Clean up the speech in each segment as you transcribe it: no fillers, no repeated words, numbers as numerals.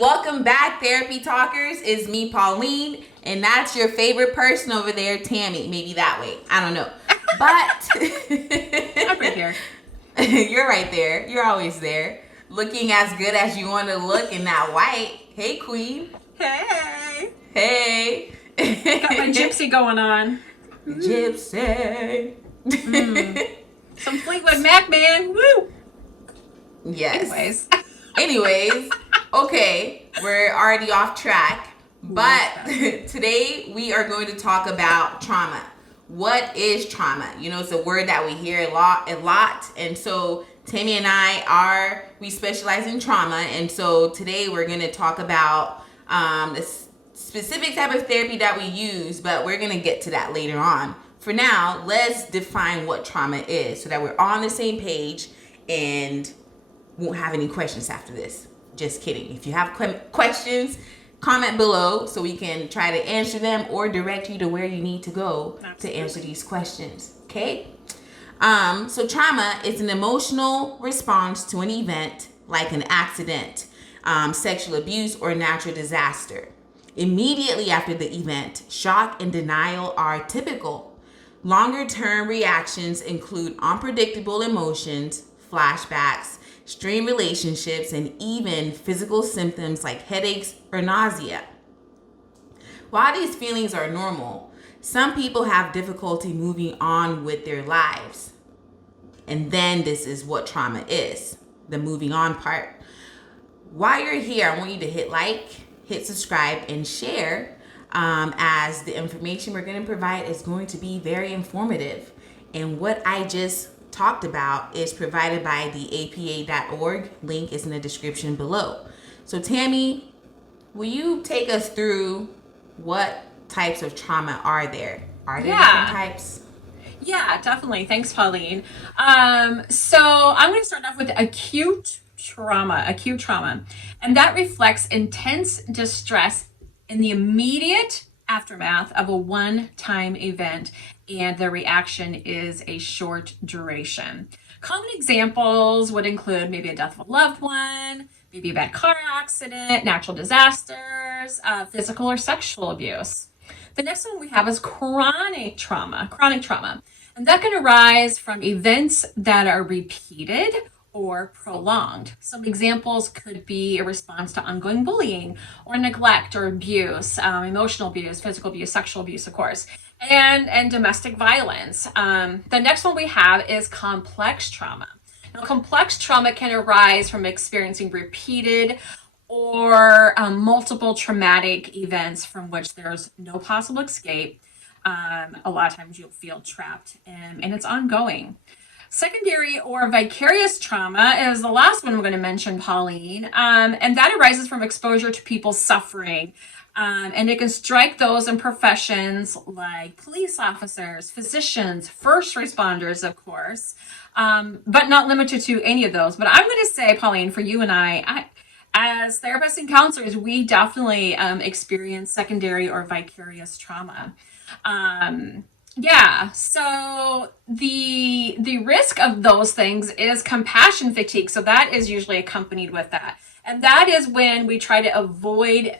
Welcome back, Therapy Talkers. It's me, Pauline, and that's your favorite person over there, Tammy. Maybe that way. I don't know. But I'm right here. You're right there. You're always there. Looking as good as you want to look in that white. Hey, Queen. Hey. Hey. Got my gypsy going on. Gypsy. Some Fleetwood Mac, man. Woo. Yes. Anyways, okay, we're already off track, but today we are going to talk about trauma. What is trauma? You know, it's a word that we hear a lot, and so Tammy and we specialize in trauma, and so today we're going to talk about the specific type of therapy that we use, but we're going to get to that later on. For now, let's define what trauma is so that we're on the same page and won't have any questions after this. Just kidding. If you have questions, comment below so we can try to answer them or direct you to where you need to go to answer these questions. Okay? So trauma is an emotional response to an event like an accident, sexual abuse, or natural disaster. Immediately after the event, shock and denial are typical. Longer-term reactions include unpredictable emotions, flashbacks, strained relationships, and even physical symptoms like headaches or nausea. While these feelings are normal, some people have difficulty moving on with their lives. And then this is what trauma is, the moving on part. While you're here, I want you to hit like, hit subscribe, and share, as the information we're going to provide is going to be very informative. And what I just talked about is provided by the apa.org. Link is in the description below. So Tammy, will you take us through what types of trauma are there? Are there different types? Yeah, definitely. Thanks, Pauline. So I'm going to start off with acute trauma. And that reflects intense distress in the immediate aftermath of a one-time event, and the reaction is a short duration. Common examples would include maybe a death of a loved one, maybe a bad car accident, natural disasters, physical or sexual abuse. The next one we have is chronic trauma. And that can arise from events that are repeated or prolonged. Some examples could be a response to ongoing bullying or neglect or abuse, emotional abuse, physical abuse, sexual abuse, of course, and domestic violence. The next one we have is complex trauma. Now, complex trauma can arise from experiencing repeated or multiple traumatic events from which there's no possible escape. A lot of times you'll feel trapped and it's ongoing. Secondary or vicarious trauma is the last one we're going to mention, Pauline, and that arises from exposure to people's suffering. And it can strike those in professions like police officers, physicians, first responders, of course, but not limited to any of those. But I'm going to say, Pauline, for you and I as therapists and counselors, we definitely experience secondary or vicarious trauma. So the risk of those things is compassion fatigue. So that is usually accompanied with that. And that is when we try to avoid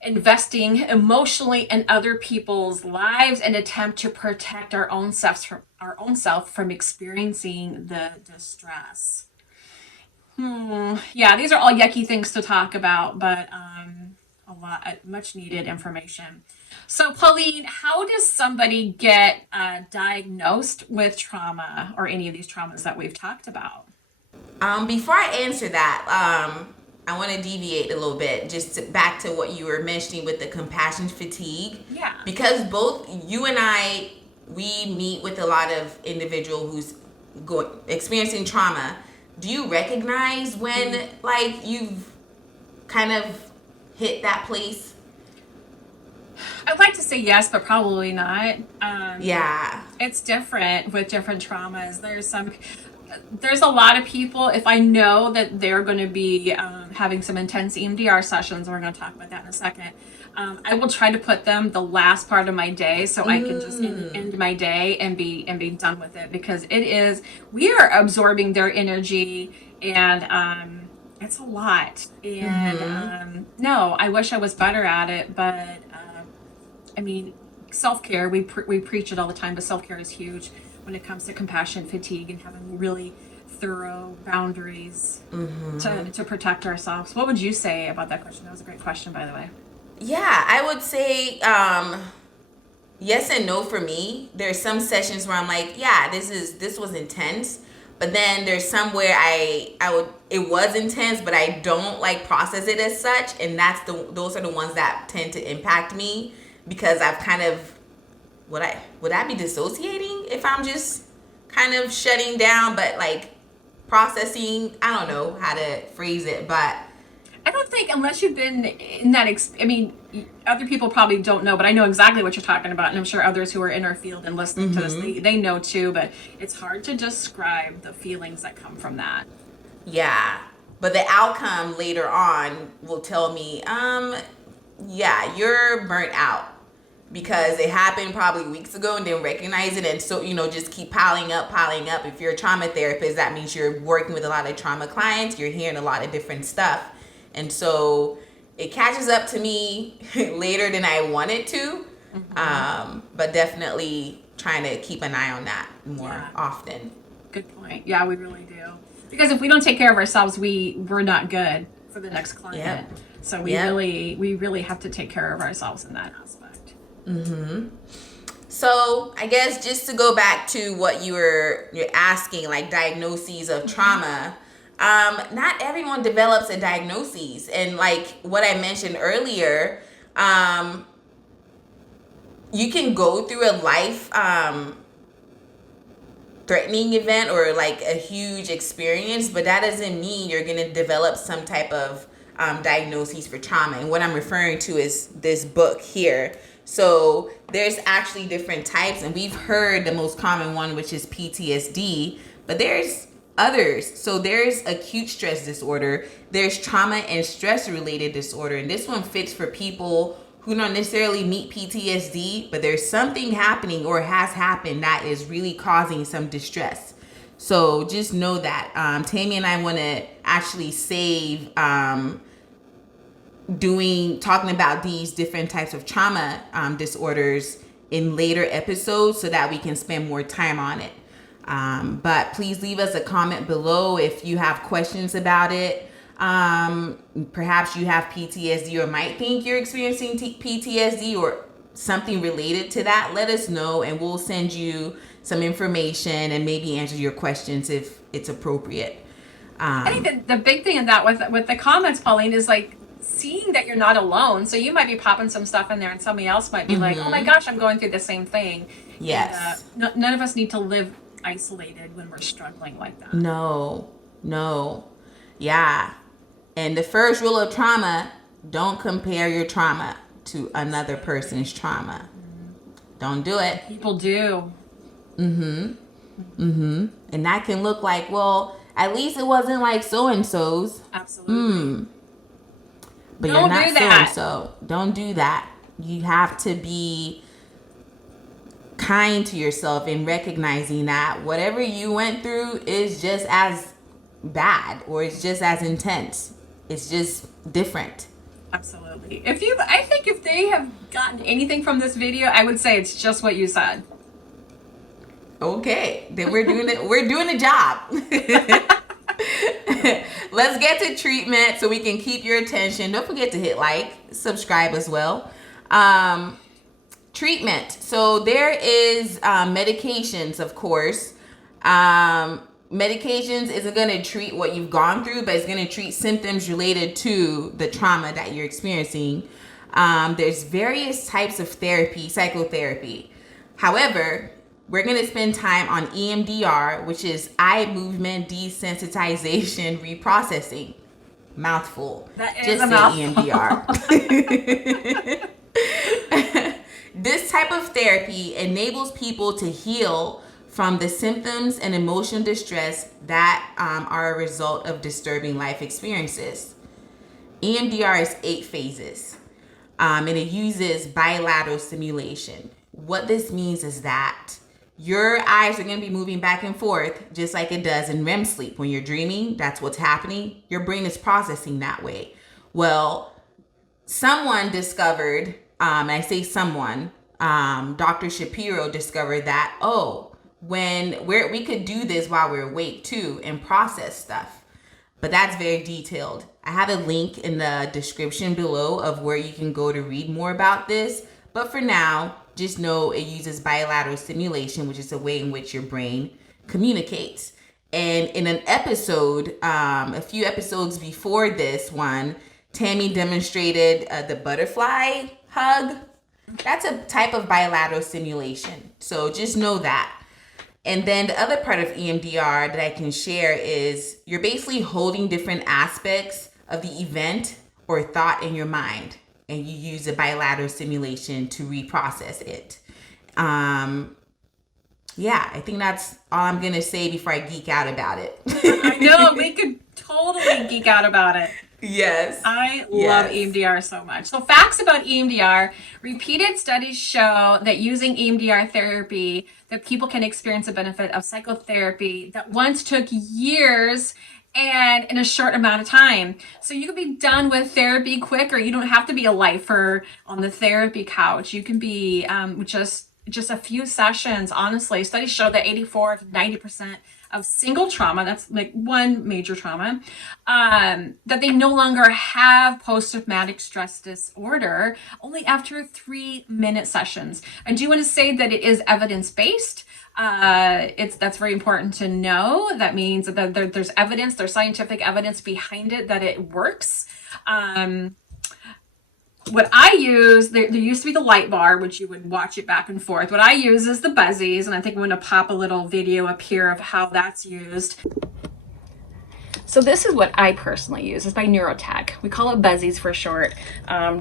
investing emotionally in other people's lives and attempt to protect our own self from experiencing the distress. Yeah, these are all yucky things to talk about, but much needed information. So Pauline, how does somebody get diagnosed with trauma or any of these traumas that we've talked about? Before I answer that, I want to deviate a little bit, back to what you were mentioning with the compassion fatigue. Yeah. Because both you and I, we meet with a lot of individual who's experiencing trauma. Do you recognize when you've kind of hit that place? I'd like to say yes, but probably not. Yeah. It's different with different traumas. There's a lot of people, if I know that they're going to be having some intense Emdr sessions, we're going to talk about that in a second, I will try to put them the last part of my day so I can just end my day and be done with it, because we are absorbing their energy, and It's a lot. And no, I wish I was better at it, but I mean, self-care, we preach it all the time, but self-care is huge when it comes to compassion fatigue and having really thorough boundaries to protect ourselves. What would you say about that question? That was a great question, by the way. Yeah, I would say yes and no for me. There's some sessions where I'm like, yeah, this was intense. But then there's some where it was intense, but I don't like process it as such, and those are the ones that tend to impact me because I've kind of would I be dissociating if I'm just kind of shutting down, but like processing. I don't know how to phrase it, but I don't think unless you've been in that. I mean, other people probably don't know, but I know exactly what you're talking about, and I'm sure others who are in our field and listening to this, they know too. But it's hard to describe the feelings that come from that. yeah. But the outcome later on will tell me, yeah, you're burnt out because it happened probably weeks ago and didn't recognize it, and so just keep piling up. If you're a trauma therapist, that means you're working with a lot of trauma clients. You're hearing a lot of different stuff. And so it catches up to me later than I want it to. But definitely trying to keep an eye on that more often. Good point. Yeah, we really do. Because if we don't take care of ourselves, we're not good for the next client. Yep. So we really have to take care of ourselves in that aspect. So I guess just to go back to what you're asking, like diagnoses of trauma. Not everyone develops a diagnosis, and like what I mentioned earlier, you can go through a life threatening event or like a huge experience, but that doesn't mean you're going to develop some type of diagnoses for trauma. And what I'm referring to is this book here. So there's actually different types, and we've heard the most common one, which is PTSD, but there's others. So there's acute stress disorder, there's trauma and stress related disorder, and this one fits for people who don't necessarily meet PTSD, but there's something happening or has happened that is really causing some distress. So just know that Tammy and I want to actually save talking about these different types of trauma disorders in later episodes so that we can spend more time on it. But please leave us a comment below if you have questions about it. Perhaps you have PTSD or might think you're experiencing PTSD or something related to that. Let us know and we'll send you some information and maybe answer your questions if it's appropriate. I think the big thing in that with the comments, Pauline, is like seeing that you're not alone. So you might be popping some stuff in there and somebody else might be like, oh my gosh, I'm going through the same thing. Yes. And, none of us need to live isolated when we're struggling like that. No. Yeah. And the first rule of trauma, don't compare your trauma to another person's trauma. Don't do it. People do. And that can look like, well, at least it wasn't like so-and-so's. Absolutely. But don't you're not do that. so-and-so. Don't do that. You have to be kind to yourself in recognizing that whatever you went through is just as bad or it's just as intense. It's just different. Absolutely. I think if they have gotten anything from this video, I would say it's just what you said. Okay, then we're doing it. We're doing the job. Let's get to treatment so we can keep your attention. Don't forget to hit like, subscribe as well. Treatment. So there is medications, of course. Medications isn't going to treat what you've gone through, but it's going to treat symptoms related to the trauma that you're experiencing. There's various types of therapy, psychotherapy. However, we're going to spend time on EMDR, which is eye movement desensitization reprocessing. Mouthful. That is just a mouthful. EMDR. This type of therapy enables people to heal from the symptoms and emotional distress that are a result of disturbing life experiences. EMDR is 8 phases, and it uses bilateral stimulation. What this means is that your eyes are going to be moving back and forth just like it does in REM sleep. When you're dreaming, that's what's happening. Your brain is processing that way. Well, someone discovered, I say someone, Dr. Shapiro discovered that, when we could do this while we're awake too and process stuff. But that's very detailed. I have a link in the description below of where you can go to read more about this. But for now, just know it uses bilateral stimulation, which is a way in which your brain communicates. And in an episode, a few episodes before this one, Tammy demonstrated the butterfly hug. That's a type of bilateral stimulation. So just know that. And then the other part of EMDR that I can share is you're basically holding different aspects of the event or thought in your mind, and you use a bilateral stimulation to reprocess it. Yeah, I think that's all I'm going to say before I geek out about it. I know, we could totally geek out about it. Yes. I love EMDR so much. So facts about EMDR. Repeated studies show that using EMDR therapy, that people can experience the benefit of psychotherapy that once took years and in a short amount of time. So you can be done with therapy quicker. You don't have to be a lifer on the therapy couch. You can be just a few sessions. Honestly, studies show that 84 to 90% of single trauma, that's like one major trauma, that they no longer have post-traumatic stress disorder only after 3-minute sessions. I do want to say that it is evidence-based. That's very important to know. That means that there's evidence, there's scientific evidence behind it that it works. What I use, there used to be the light bar, which you would watch it back and forth. What I use is the buzzies, and I think I'm going to pop a little video up here of how that's used. So this is what I personally use. It's by Neurotech. We call it buzzies for short.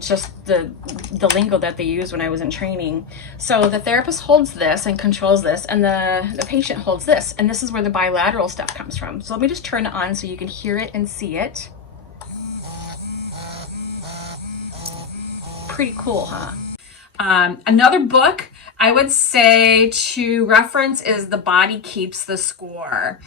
Just the lingo that they used when I was in training. So the therapist holds this and controls this, and the patient holds this, and this is where the bilateral stuff comes from. So let me just turn it on so you can hear it and see it. Pretty cool, huh? Another book I would say to reference is The Body Keeps the Score.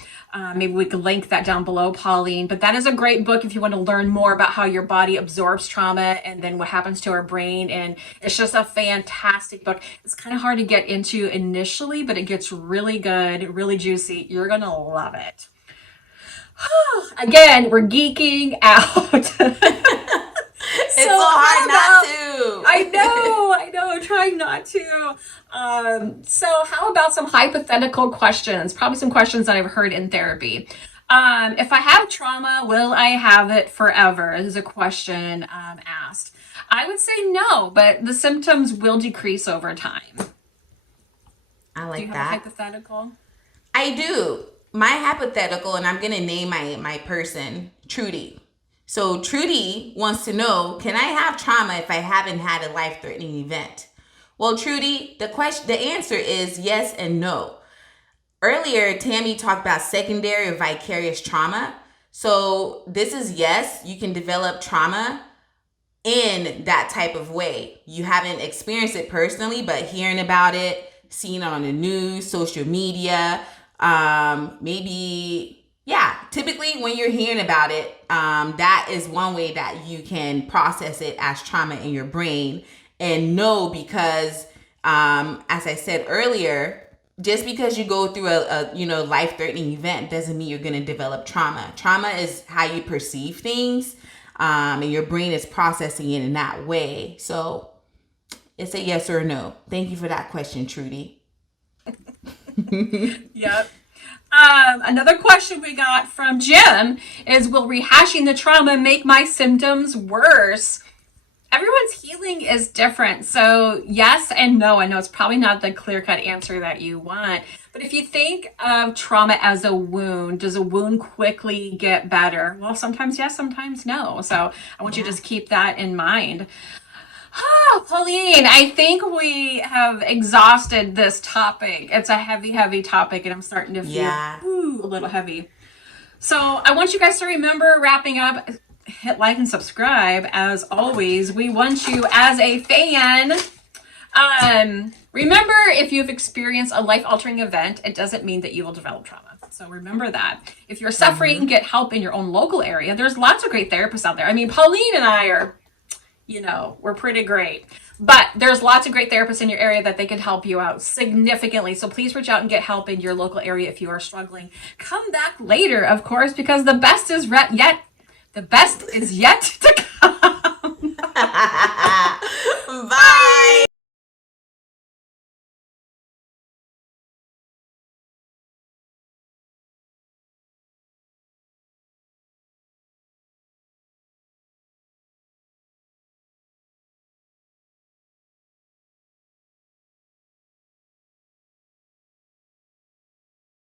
Maybe we could link that down below, Pauline, but that is a great book if you want to learn more about how your body absorbs trauma and then what happens to our brain. And it's just a fantastic book. It's kind of hard to get into initially, but it gets really good, really juicy. You're going to love it. Again, we're geeking out. It's so hard not to. I know, I'm trying not to. So how about some hypothetical questions? Probably some questions that I've heard in therapy. If I have trauma, will I have it forever? Is a question asked. I would say no, but the symptoms will decrease over time. I like that. Do you have a hypothetical? I do. My hypothetical, and I'm going to name my person, Trudy. So Trudy wants to know, can I have trauma if I haven't had a life-threatening event? Well, Trudy, the answer is yes and no. Earlier, Tammy talked about secondary or vicarious trauma. So this is yes, you can develop trauma in that type of way. You haven't experienced it personally, but hearing about it, seeing it on the news, social media, typically when you're hearing about it, that is one way that you can process it as trauma in your brain. And no, because as I said earlier, just because you go through a life-threatening event doesn't mean you're going to develop trauma. Trauma is how you perceive things, and your brain is processing it in that way. So it's a yes or a no. Thank you for that question, Trudy. Yep. Another question we got from Jim is, will rehashing the trauma make my symptoms worse? Everyone's healing is different. So yes and no. I know it's probably not the clear-cut answer that you want, but if you think of trauma as a wound, does a wound quickly get better? Well, sometimes yes, sometimes no. So I want you to just keep that in mind. Pauline, I think we have exhausted this topic. It's a heavy, heavy topic, and I'm starting to feel a little heavy. So I want you guys to remember, wrapping up, hit like and subscribe. As always, we want you as a fan Remember, if you've experienced a life-altering event, it doesn't mean that you will develop trauma. So remember that. If you're suffering, get help in your own local area. There's lots of great therapists out there. I mean, Pauline and I are, we're pretty great. But there's lots of great therapists in your area that they can help you out significantly. So please reach out and get help in your local area if you are struggling. Come back later, of course, because the best is yet to come.